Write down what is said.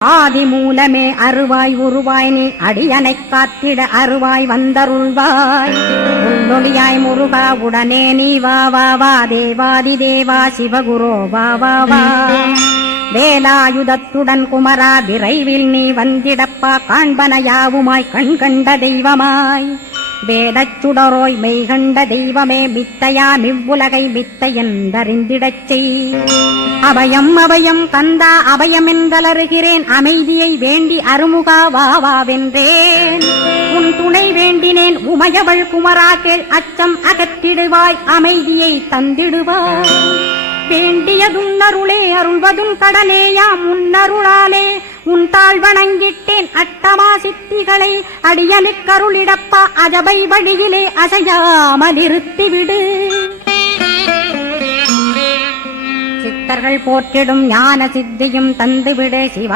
ஆதி மூலமே அருவாய் உருவாய் நீ அடியனைக் காத்திட அருவாய் வந்தருள்வாய் உள்ளொளியாய் முருகா உடனே நீ வா வா வா தேவாதி தேவா சிவகுரோ வா வா வா வேலாயுதத்துடன் குமரா விரைவில் நீ வந்திடப்பா காண்பன யாவுமாய் கண் கண்ட தெய்வமாய் வேடச் சுடரோய் மெய்கண்ட தெய்வமே மித்தையா மிவ்வுலகை மித்தை என்றறிந்திடச் செய் அபயம் அபயம் கந்தா அபயமென்றலறுகிறேன் அமைதியை வேண்டி அருமுகா வாவென்றேன் உன் துணை வேண்டினேன் உமையவள் குமரா கேள் அச்சம் அகற்றிடுவாய் அமைதியை தந்திடுவாய் வேண்டியதுன்னருளே அருள்வதும் கடனேயாம் உன்னருளாலே உன் தாழ் வணங்கிட்டேன் அட்டமா சித்திகளை அடியனுக்கருளிடப்பா அஜபை வழியிலே அசையாமலிருத்திவிடு சித்தர்கள் போற்றிடும் ஞான சித்தியும் தந்துவிடு சிவா